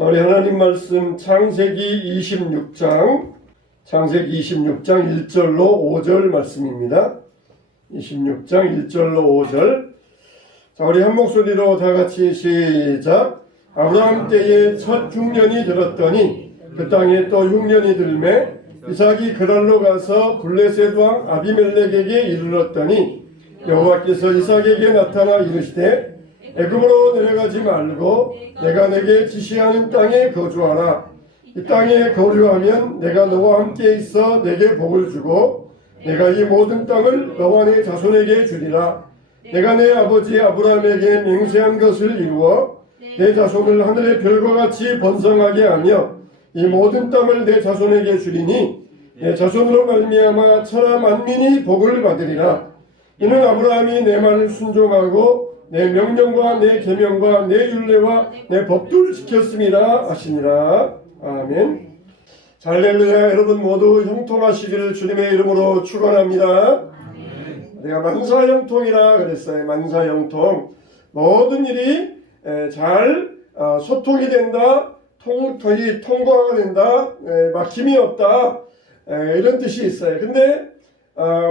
우리 하나님 말씀 창세기 26장 1절로 5절 말씀입니다. 26장 1절로 5절. 자, 우리 한 목소리로 다 같이 시작. 아브라함 때에 첫 흉년이 들었더니 그 땅에 또 흉년이 들매 이삭이 그랄로 가서 블레셋 왕 아비멜렉에게 이르렀더니 여호와께서 이삭에게 나타나 이르시되 애굽으로 내려가지 말고 내가 내게 지시하는 땅에 거주하라. 이 땅에 거류하면 내가 너와 함께 있어 내게 복을 주고 내가 이 모든 땅을 너와 네 자손에게 주리라. 내가 내 아버지 아브라함에게 맹세한 것을 이루어 내 자손을 하늘의 별과 같이 번성하게 하며 이 모든 땅을 내 자손에게 주리니 내 자손으로 말미암아 천하 만민이 복을 받으리라. 이는 아브라함이 내 말을 순종하고 내 명령과 내 계명과 내 율례와 내 법도를 지켰음이라 하시니라. 아멘. 할렐루야. 여러분 모두 형통하시기를 주님의 이름으로 축원합니다. 내가 만사형통이라 그랬어요. 만사형통. 모든 일이 잘 소통이 된다. 통과가 된다. 막힘이 없다. 이런 뜻이 있어요. 근데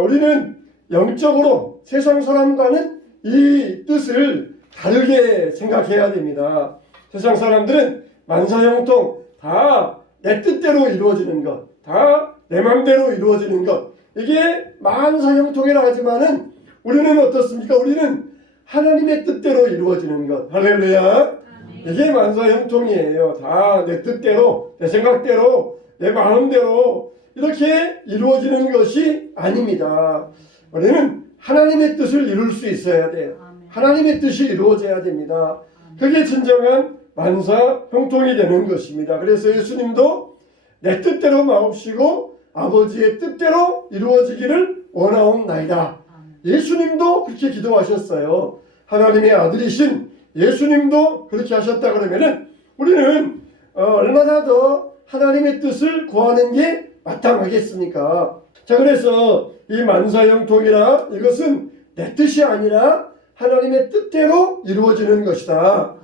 우리는 영적으로 세상 사람과는 이 뜻을 다르게 생각해야 됩니다. 세상 사람들은 만사형통, 다 내 뜻대로 이루어지는 것, 다 내 맘대로 이루어지는 것, 이게 만사형통이라 하지만은 우리는 어떻습니까? 우리는 하나님의 뜻대로 이루어지는 것. 할렐루야. 이게 만사형통이에요. 다 내 뜻대로, 내 생각대로, 내 마음대로 이렇게 이루어지는 것이 아닙니다. 우리는 하나님의 뜻을 이룰 수 있어야 돼요. 하나님의 뜻이 이루어져야 됩니다. 그게 진정한 만사형통이 되는 것입니다. 그래서 예수님도 내 뜻대로 마옵시고 아버지의 뜻대로 이루어지기를 원하옵나이다. 예수님도 그렇게 기도하셨어요. 하나님의 아들이신 예수님도 그렇게 하셨다 그러면은 우리는 얼마나 더 하나님의 뜻을 구하는 게 마땅하겠습니까? 자, 그래서 이 만사형통이라 이것은 내 뜻이 아니라 하나님의 뜻대로 이루어지는 것이다.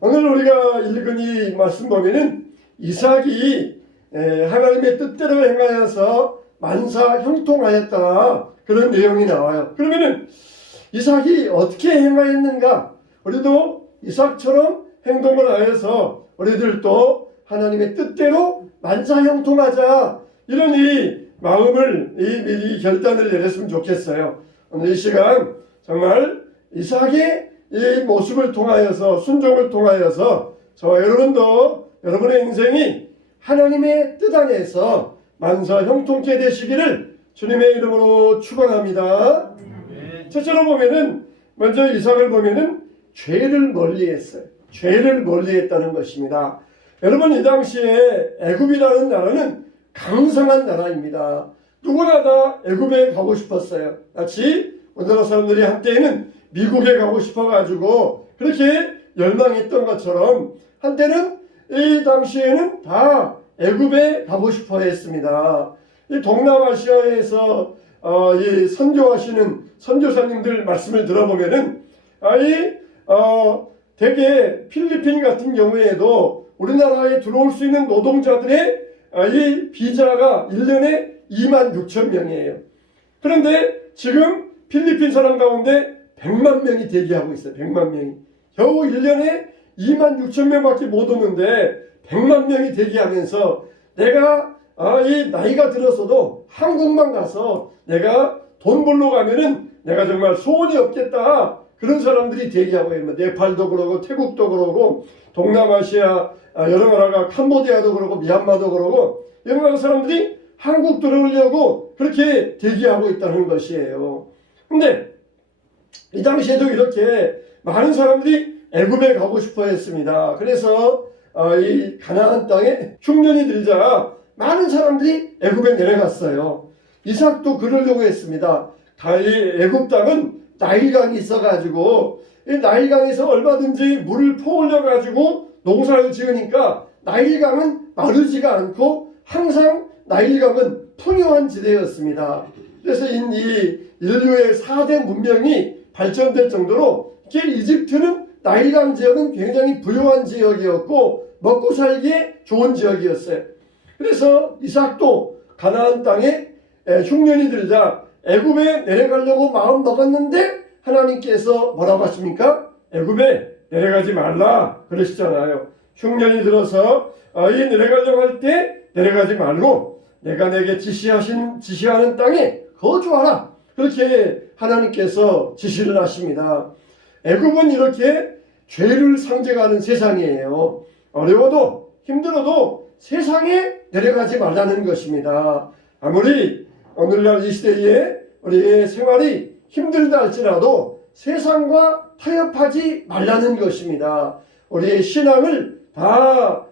오늘 우리가 읽은 이 말씀 보면은 이삭이 하나님의 뜻대로 행하여서 만사형통하였다. 그런 내용이 나와요. 그러면은 이삭이 어떻게 행하였는가? 우리도 이삭처럼 행동을 하여서 우리들도 하나님의 뜻대로 만사형통하자. 이런 이 마음을 이 결단을 내렸으면 좋겠어요. 오늘 이 시간 정말 이삭의 이 모습을 통하여서 순종을 통하여서 저와 여러분도 여러분의 인생이 하나님의 뜻 안에서 만사형통케 되시기를 주님의 이름으로 축원합니다. 첫째로 보면은 먼저 이삭을 보면은 죄를 멀리했어요. 죄를 멀리했다는 것입니다. 여러분 이 당시에 애굽이라는 나라는 강성한 나라입니다. 누구나 다 애굽에 가고 싶었어요. 마치 우리나라 사람들이 한때에는 미국에 가고 싶어가지고 그렇게 열망했던 것처럼 한때는 이 당시에는 다 애굽에 가고 싶어 했습니다. 이 동남아시아에서 이 선교하시는 선교사님들 말씀을 들어보면은 대개 필리핀 같은 경우에도 우리나라에 들어올 수 있는 노동자들의 이 비자가 1년에 26,000명이에요. 그런데 지금 필리핀 사람 가운데 100만 명이 대기하고 있어요. 100만 명이. 겨우 1년에 26,000명밖에 못 오는데 100만 명이 대기하면서 내가 이 나이가 들어서도 한국만 가서 내가 돈 벌러 가면은 내가 정말 소원이 없겠다. 그런 사람들이 대기하고 있는 네팔도 그러고 태국도 그러고 동남아시아 여러 나라가 캄보디아도 그러고 미얀마도 그러고 여러 나라 사람들이 한국 들어오려고 그렇게 대기하고 있다는 것이에요. 근데 이 당시에도 이렇게 많은 사람들이 애굽에 가고 싶어 했습니다. 그래서 이 가나안 땅에 흉년이 들자 많은 사람들이 애굽에 내려갔어요. 이삭도 그러려고 했습니다. 이 애굽 땅은 나일강이 있어가지고 이 나일강에서 얼마든지 물을 퍼올려가지고 농사를 지으니까 나일강은 마르지가 않고 항상 나일강은 풍요한 지대였습니다. 그래서 이 인류의 4대 문명이 발전될 정도로 이집트는 나일강 지역은 굉장히 부유한 지역이었고 먹고 살기에 좋은 지역이었어요. 그래서 이삭도 가나안 땅에 흉년이 들자 애굽에 내려가려고 마음 먹었는데 하나님께서 뭐라고 하십니까? 애굽에 내려가지 말라 그러시잖아요. 흉년이 들어서 이 내려가려고 할 때 내려가지 말고 내가 내게 지시하는 땅에 거주하라. 그렇게 하나님께서 지시를 하십니다. 애굽은 이렇게 죄를 상징하는 세상이에요. 어려워도 힘들어도 세상에 내려가지 말라는 것입니다. 아무리 오늘날 이 시대에 우리의 생활이 힘들다 할지라도 세상과 타협하지 말라는 것입니다. 우리의 신앙을 다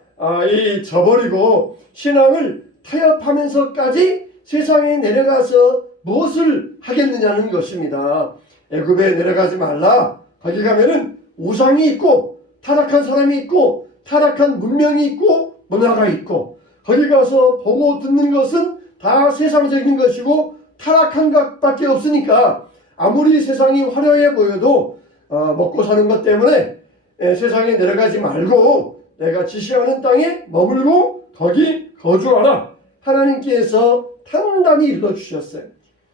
저버리고 신앙을 타협하면서까지 세상에 내려가서 무엇을 하겠느냐는 것입니다. 애굽에 내려가지 말라. 거기 가면은 우상이 있고 타락한 사람이 있고 타락한 문명이 있고 문화가 있고 거기 가서 보고 듣는 것은 다 세상적인 것이고 타락한 것밖에 없으니까 아무리 세상이 화려해 보여도 먹고 사는 것 때문에 세상에 내려가지 말고 내가 지시하는 땅에 머물고 거기 거주하라. 하나님께서 단단히 일러주셨어요.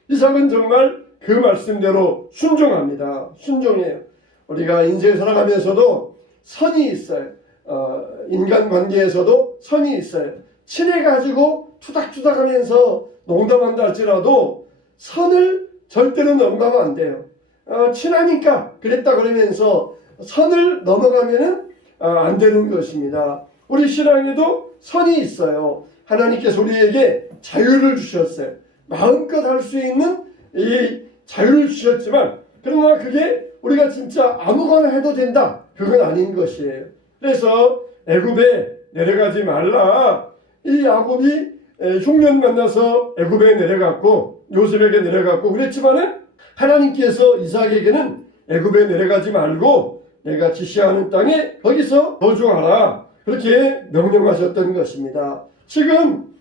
이삭은 정말 그 말씀대로 순종합니다. 순종해요. 우리가 인생을 살아가면서도 선이 있어요. 인간관계에서도 선이 있어요. 친해가지고 투닥투닥하면서 농담한다 할지라도 선을 절대로 넘어가면 안 돼요. 친하니까 그랬다 그러면서 선을 넘어가면은 안 되는 것입니다. 우리 신앙에도 선이 있어요. 하나님께서 우리에게 자유를 주셨어요. 마음껏 할 수 있는 이 자유를 주셨지만 그러나 그게 우리가 진짜 아무거나 해도 된다. 그건 아닌 것이에요. 그래서 애굽에 내려가지 말라. 이 야곱이 흉년 만나서 애굽에 내려갔고 요셉에게 내려갔고 그랬지만은 하나님께서 이삭에게는 애굽에 내려가지 말고 내가 지시하는 땅에 거기서 거주하라. 그렇게 명령하셨던 것입니다. 지금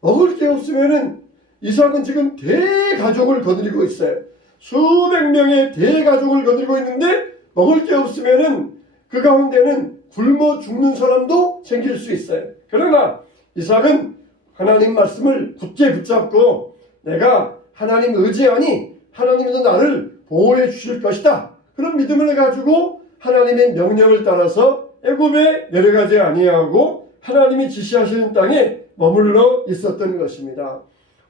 먹을 게 없으면은 이삭은 지금 대가족을 거느리고 있어요. 수백 명의 대가족을 거느리고 있는데 먹을 게 없으면은 그 가운데는 굶어 죽는 사람도 생길 수 있어요. 그러나 이삭은 하나님 말씀을 굳게 붙잡고 내가 하나님 의지하니 하나님도 나를 보호해 주실 것이다. 그런 믿음을 가지고 하나님의 명령을 따라서 애굽에 내려가지 아니하고 하나님이 지시하시는 땅에 머물러 있었던 것입니다.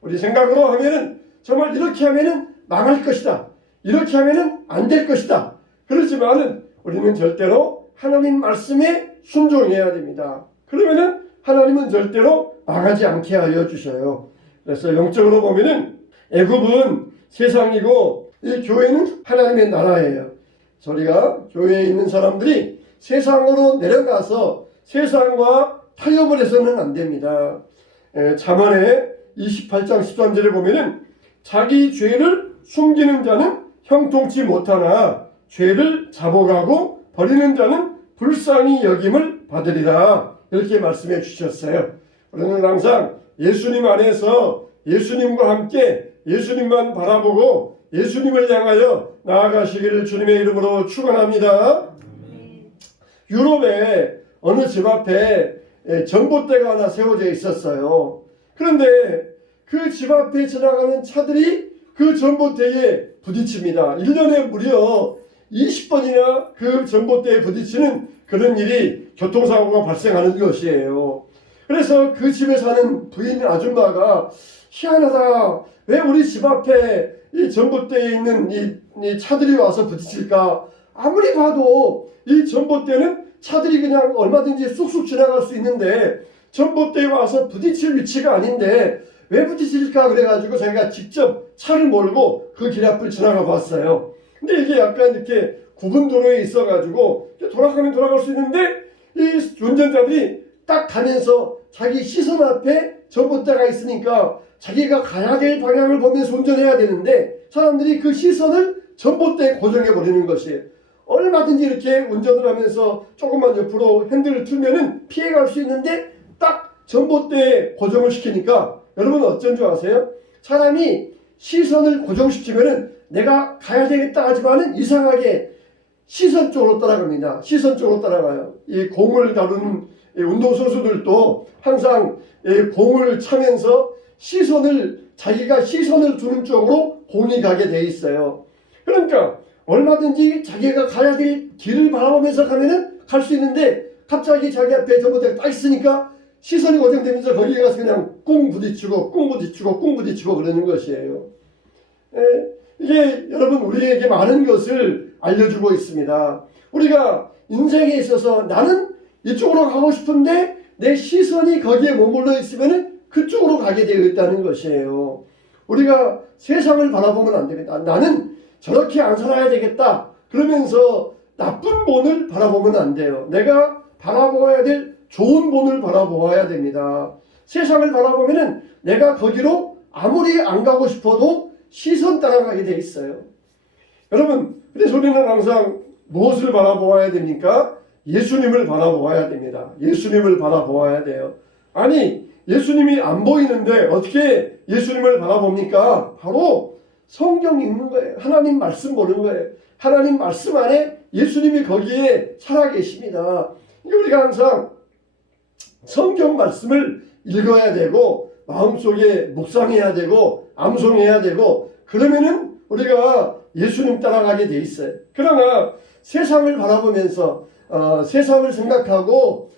우리 생각으로 하면은 정말 이렇게 하면은 망할 것이다. 이렇게 하면은 안 될 것이다. 그렇지만은 우리는 절대로 하나님 말씀에 순종해야 됩니다. 그러면은 하나님은 절대로 망하지 않게 하여 주셔요. 그래서 영적으로 보면은 애굽은 세상이고 이 교회는 하나님의 나라예요. 저희가 교회에 있는 사람들이 세상으로 내려가서 세상과 타협을 해서는 안 됩니다. 잠언의 28장 13절에 보면은 자기 죄를 숨기는 자는 형통치 못하나 죄를 자복하고 버리는 자는 불쌍히 여김을 받으리라. 이렇게 말씀해 주셨어요. 우리는 항상 예수님 안에서 예수님과 함께 예수님만 바라보고 예수님을 향하여 나아가시기를 주님의 이름으로 축원합니다. 유럽에 어느 집 앞에 전봇대가 하나 세워져 있었어요. 그런데 그 집 앞에 지나가는 차들이 그 전봇대에 부딪힙니다. 1년에 무려 20번이나 그 전봇대에 부딪히는 그런 일이 교통사고가 발생하는 것이에요. 그래서 그 집에 사는 부인 아줌마가 희한하다. 왜 우리 집 앞에 이 전봇대에 있는 이 차들이 와서 부딪힐까? 아무리 봐도 이 전봇대는 차들이 그냥 얼마든지 쑥쑥 지나갈 수 있는데 전봇대에 와서 부딪힐 위치가 아닌데 왜 부딪힐까? 그래가지고 자기가 직접 차를 몰고 그 길 앞을 지나가 봤어요. 근데 이게 약간 이렇게 구분 도로에 있어가지고 돌아가면 돌아갈 수 있는데 이 운전자들이 딱 가면서 자기 시선 앞에 전봇대가 있으니까 자기가 가야 될 방향을 보면서 운전해야 되는데 사람들이 그 시선을 전봇대에 고정해 버리는 것이에요. 얼마든지 이렇게 운전을 하면서 조금만 옆으로 핸들을 틀면은 피해갈 수 있는데 딱 전봇대에 고정을 시키니까 여러분 어쩐 줄 아세요? 사람이 시선을 고정시키면은 내가 가야 되겠다 하지만은 이상하게 시선 쪽으로 따라갑니다. 시선 쪽으로 따라가요. 이 공을 다루는 운동선수들도 항상 공을 차면서 자기가 시선을 두는 쪽으로 공이 가게 돼 있어요. 그러니까 얼마든지 자기가 가야 될 길을 바라보면서 가면은 갈 수 있는데 갑자기 자기 앞에 전봇대가 딱 있으니까 시선이 고정되면서 거기에 가서 그냥 꿍 부딪히고 그러는 것이에요. 이게 여러분 우리에게 많은 것을 알려주고 있습니다. 우리가 인생에 있어서 나는 이쪽으로 가고 싶은데 내 시선이 거기에 머물러 있으면 그쪽으로 가게 되어 있다는 것이에요. 우리가 세상을 바라보면 안 됩니다. 나는 저렇게 안 살아야 되겠다 그러면서 나쁜 본을 바라보면 안 돼요. 내가 바라보아야 될 좋은 본을 바라보아야 됩니다. 세상을 바라보면은 내가 거기로 아무리 안 가고 싶어도 시선 따라가게 돼 있어요. 여러분, 그래서 우리는 항상 무엇을 바라보아야 됩니까? 예수님을 바라보아야 됩니다. 예수님을 바라보아야 돼요. 아니, 예수님이 안 보이는데 어떻게 예수님을 바라봅니까? 바로 성경 읽는 거예요. 하나님 말씀 보는 거예요. 하나님 말씀 안에 예수님이 거기에 살아계십니다. 우리가 항상 성경 말씀을 읽어야 되고 마음속에 묵상해야 되고 암송해야 되고 그러면은 우리가 예수님 따라가게 돼 있어요. 그러나 세상을 바라보면서 세상을 생각하고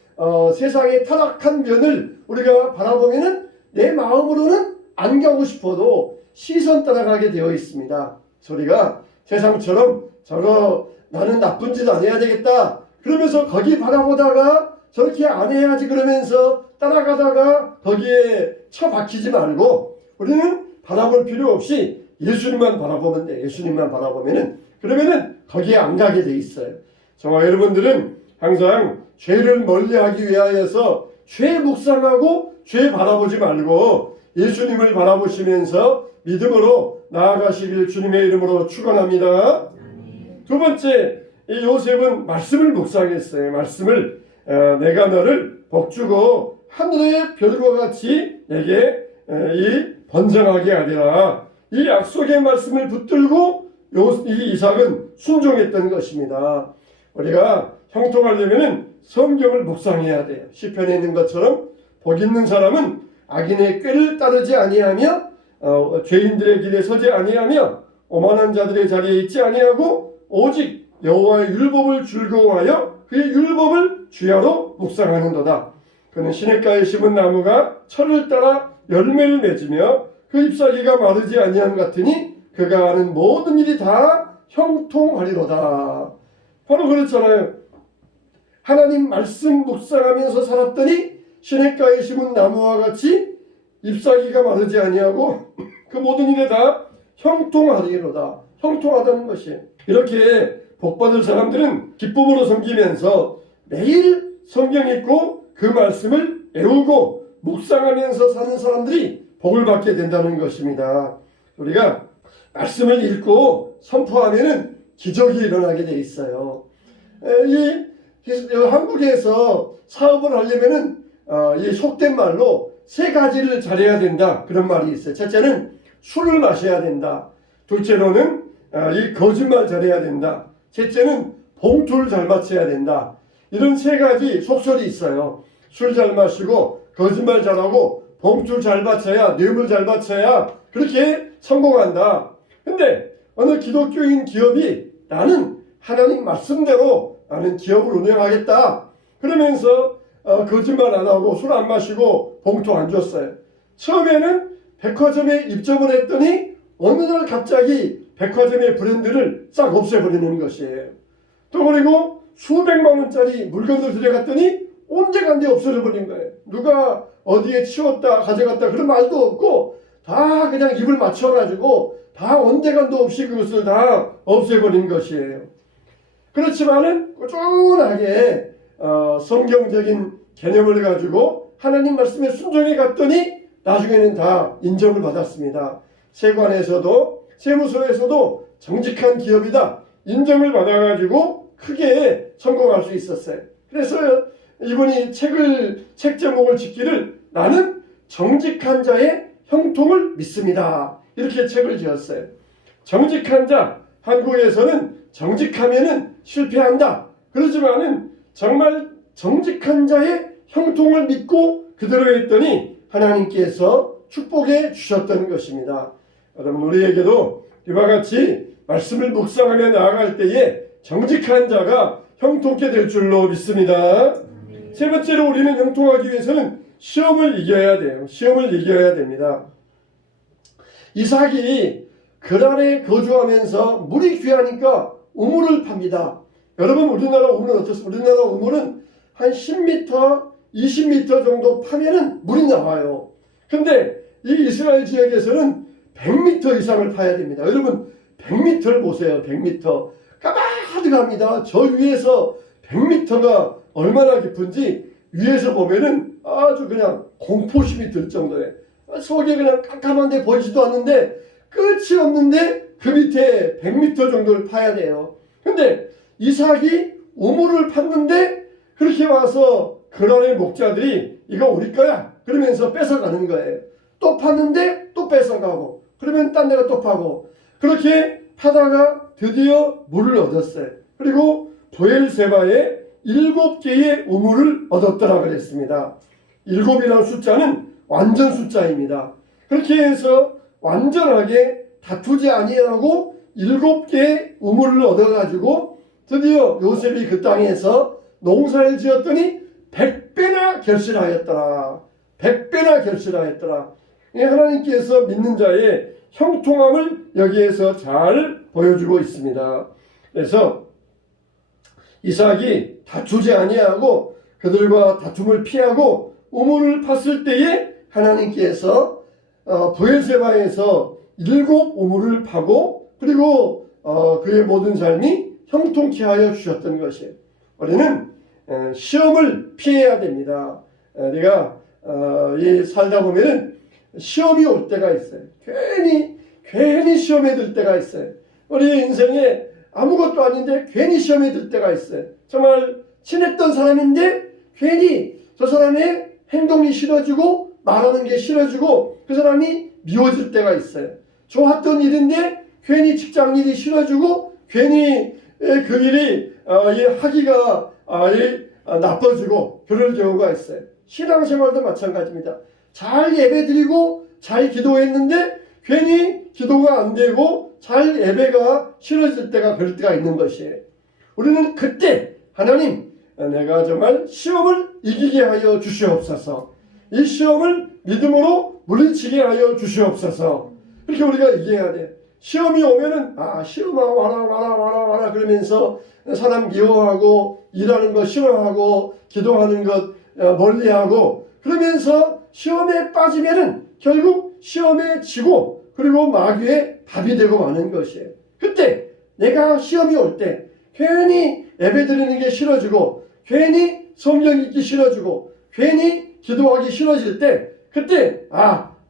세상의 타락한 면을 우리가 바라보면은 내 마음으로는 안 가고 싶어도 시선 따라가게 되어 있습니다. 우리가 세상처럼 저거 나는 나쁜 짓 안 해야 되겠다 그러면서 거기 바라보다가 저렇게 안 해야지 그러면서 따라가다가 거기에 처박히지 말고 우리는 바라볼 필요 없이 예수님만 바라보면 돼. 예수님만 바라보면은 그러면은 거기에 안 가게 돼 있어요. 정말 여러분들은 항상 죄를 멀리하기 위하여서 죄 묵상하고 죄 바라보지 말고 예수님을 바라보시면서 믿음으로 나아가시길 주님의 이름으로 축원합니다. 두 번째, 이 요셉은 말씀을 묵상했어요. 말씀을 내가 너를 복주고 하늘의 별과 같이 내게 이 번성하게 하리라. 이 약속의 말씀을 붙들고 이 이삭은 순종했던 것입니다. 우리가 형통하려면 성경을 묵상해야 돼요. 시편에 있는 것처럼 복 있는 사람은 악인의 꾀를 따르지 아니하며 죄인들의 길에 서지 아니하며 오만한 자들의 자리에 있지 아니하고 오직 여호와의 율법을 즐거워하여 그의 율법을 주야로 묵상하는도다. 그는 시냇가에 심은 나무가 철을 따라 열매를 맺으며 그 잎사귀가 마르지 아니함 같으니 그가 하는 모든 일이 다 형통하리로다. 바로 그렇잖아요. 하나님 말씀 묵상하면서 살았더니 시냇가에 심은 나무와 같이 잎사귀가 마르지 아니하고 그 모든 일에 다 형통하리로다. 형통하다는 것이에요. 이렇게 복받을 사람들은 기쁨으로 섬기면서 매일 성경 읽고 그 말씀을 애우고 묵상하면서 사는 사람들이 복을 받게 된다는 것입니다. 우리가 말씀을 읽고 선포하면은 기적이 일어나게 돼 있어요. 한국에서 사업을 하려면은 이 속된 말로 세 가지를 잘해야 된다 그런 말이 있어요. 첫째는 술을 마셔야 된다. 둘째로는 이 거짓말 잘해야 된다. 셋째는 봉투를 잘 맞춰야 된다. 이런 세 가지 속설이 있어요. 술 잘 마시고 거짓말 잘하고 봉투를 잘 맞춰야 뇌물 잘 맞춰야 그렇게 성공한다. 근데 어느 기독교인 기업이 나는 하나님 말씀대로 나는 기업을 운영하겠다 그러면서 거짓말 안 하고 술 안 마시고 봉투 안 줬어요. 처음에는 백화점에 입점을 했더니 어느 날 갑자기 백화점의 브랜드를 싹 없애버리는 것이에요. 또 그리고 수백만 원짜리 물건을 들여갔더니 온데간데 없어져버린 거예요. 누가 어디에 치웠다 가져갔다 그런 말도 없고 다 그냥 입을 맞춰가지고 다 온데간도 없이 그것을 다 없애버린 것이에요. 그렇지만은 꾸준하게 성경적인 개념을 가지고 하나님 말씀에 순종해 갔더니 나중에는 다 인정을 받았습니다. 세관에서도 세무서에서도 정직한 기업이다 인정을 받아가지고 크게 성공할 수 있었어요. 그래서 이분이 책 제목을 짓기를 나는 정직한 자의 형통을 믿습니다. 이렇게 책을 지었어요. 정직한 자, 한국에서는 정직하면은 실패한다. 그러지만은 정말 정직한 자의 형통을 믿고 그대로 했더니 하나님께서 축복해 주셨던 것입니다. 여러분, 우리에게도 이와 같이 말씀을 묵상하며 나아갈 때에 정직한 자가 형통케 될 줄로 믿습니다. 세 번째로 우리는 형통하기 위해서는 시험을 이겨야 돼요. 시험을 이겨야 됩니다. 이삭이 그랄에 거주하면서 물이 귀하니까 우물을 팝니다. 여러분, 우리나라 우물은 어떻습니까? 우리나라 우물은 한 10m, 20m 정도 파면은 물이 나와요. 근데 이 이스라엘 지역에서는 100m 이상을 파야 됩니다. 여러분, 100m를 보세요. 100m. 까마득합니다. 저 위에서 100m가 얼마나 깊은지 위에서 보면은 아주 그냥 공포심이 들 정도에 속이 그냥 깜깜한데 보이지도 않는데 끝이 없는데 그 밑에 100m 정도를 파야 돼요. 근데 이삭이 우물을 팠는데 그렇게 와서 그란의 목자들이 이거 우리 거야 그러면서 뺏어가는 거예요. 또 팠는데 또 뺏어가고 그러면 딴 데가 또 파고 그렇게 파다가 드디어 물을 얻었어요. 그리고 브엘세바에 7개의 우물을 얻었더라 그랬습니다. 7이라는 숫자는 완전 숫자입니다. 그렇게 해서 완전하게 다투지 아니하고 7개의 우물을 얻어가지고 드디어 요셉이 그 땅에서 농사를 지었더니 100배나 결실하였더라. 100배나 결실하였더라. 하나님께서 믿는 자의 형통함을 여기에서 잘 보여주고 있습니다. 그래서 이삭이 다투지 아니하고 그들과 다툼을 피하고 우물을 팠을 때에 하나님께서 브엘세바에서 7 우물을 파고 그리고 그의 모든 삶이 형통케 하여 주셨던 것이에요. 우리는 시험을 피해야 됩니다. 우리가 살다 보면은 시험이 올 때가 있어요. 괜히 시험에 들 때가 있어요. 우리 인생에 아무것도 아닌데 괜히 시험에 들 때가 있어요. 정말 친했던 사람인데 괜히 저 사람의 행동이 싫어지고 말하는 게 싫어지고 그 사람이 미워질 때가 있어요. 좋았던 일인데 괜히 직장 일이 싫어지고 괜히 그 일이 하기가 나빠지고 그럴 경우가 있어요. 신앙생활도 마찬가지입니다. 잘 예배드리고 잘 기도했는데 괜히 기도가 안 되고 잘 예배가 싫어질 때가 그럴 때가 있는 것이에요. 우리는 그때 하나님 내가 정말 시험을 이기게 하여 주시옵소서. 이 시험을 믿음으로 물리치게 하여 주시옵소서. 그렇게 우리가 이겨야 돼. 시험이 오면은 시험아 와라 그러면서 사람 미워하고 일하는 거 싫어하고 기도하는 것 멀리하고 그러면서 시험에 빠지면은 결국 시험에 지고 그리고 마귀의 밥이 되고 마는 것이에요. 그때 내가 시험이 올 때 괜히 예배드리는 게 싫어지고 괜히 성경 읽기 싫어지고 괜히 기도하기 싫어질 때 그때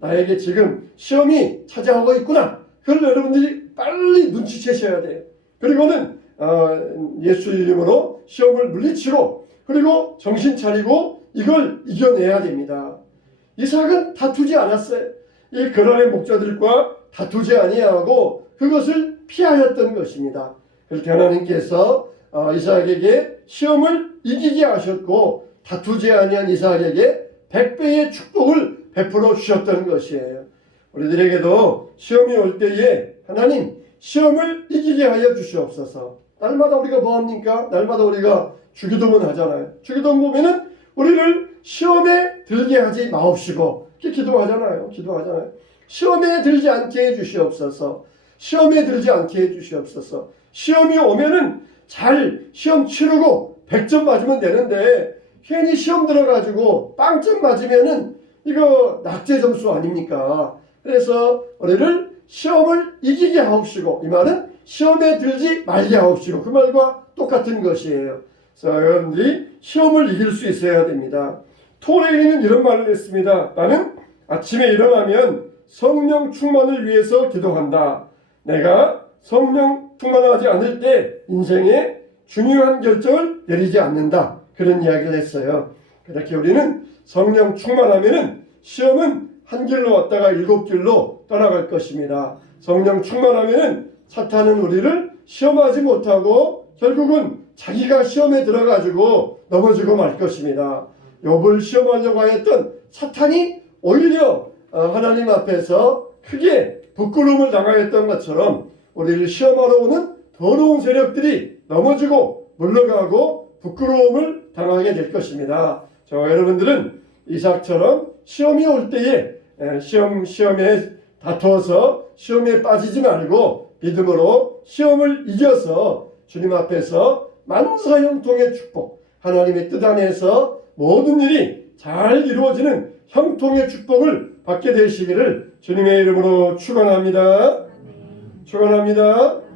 나에게 지금 시험이 찾아오고 있구나. 그걸 여러분들이 빨리 눈치채셔야 돼요. 그리고는 예수 이름으로 시험을 물리치고 그리고 정신 차리고 이걸 이겨내야 됩니다. 이삭은 다투지 않았어요. 이 그란의 목자들과 다투지 아니하고 그것을 피하였던 것입니다. 그렇게 하나님께서 이삭에게 시험을 이기게 하셨고 다투지 아니한 이삭에게 100배의 축복을 베풀어 주셨던 것이에요. 우리들에게도 시험이 올 때에 하나님 시험을 이기게 하여 주시옵소서. 날마다 우리가 뭐 합니까? 날마다 우리가 주기도문 하잖아요. 주기도문 보면은 우리를 시험에 들게 하지 마옵시고 이렇게 기도하잖아요. 시험에 들지 않게 해 주시옵소서. 시험에 들지 않게 해 주시옵소서. 시험이 오면은 잘 시험 치르고 100점 맞으면 되는데 괜히 시험 들어가지고 빵점 맞으면은 이거 낙제 점수 아닙니까? 그래서 우리를 시험을 이기게 하옵시고 이 말은 시험에 들지 말게 하옵시고 그 말과 똑같은 것이에요. 그래서 여러분들이 시험을 이길 수 있어야 됩니다. 토레이는 이런 말을 했습니다. 나는 아침에 일어나면 성령 충만을 위해서 기도한다. 내가 성령 충만하지 않을 때 인생에 중요한 결정을 내리지 않는다. 그런 이야기를 했어요. 그렇게 우리는 성령 충만하면은 시험은 한 길로 왔다가 7길로 떠나갈 것입니다. 성령 충만하면은 사탄은 우리를 시험하지 못하고 결국은 자기가 시험에 들어가지고 넘어지고 말 것입니다. 욥을 시험하려고 하였던 사탄이 오히려 하나님 앞에서 크게 부끄러움을 당하였던 것처럼 우리를 시험하러 오는 더러운 세력들이 넘어지고 물러가고 부끄러움을 당하게 될 것입니다. 저와 여러분들은 이삭처럼 시험이 올 때에 시험에 다투어서 시험에 빠지지 말고 믿음으로 시험을 이겨서 주님 앞에서 만사형통의 축복, 하나님의 뜻 안에서 모든 일이 잘 이루어지는 형통의 축복을 받게 되시기를 주님의 이름으로 축원합니다. 축원합니다.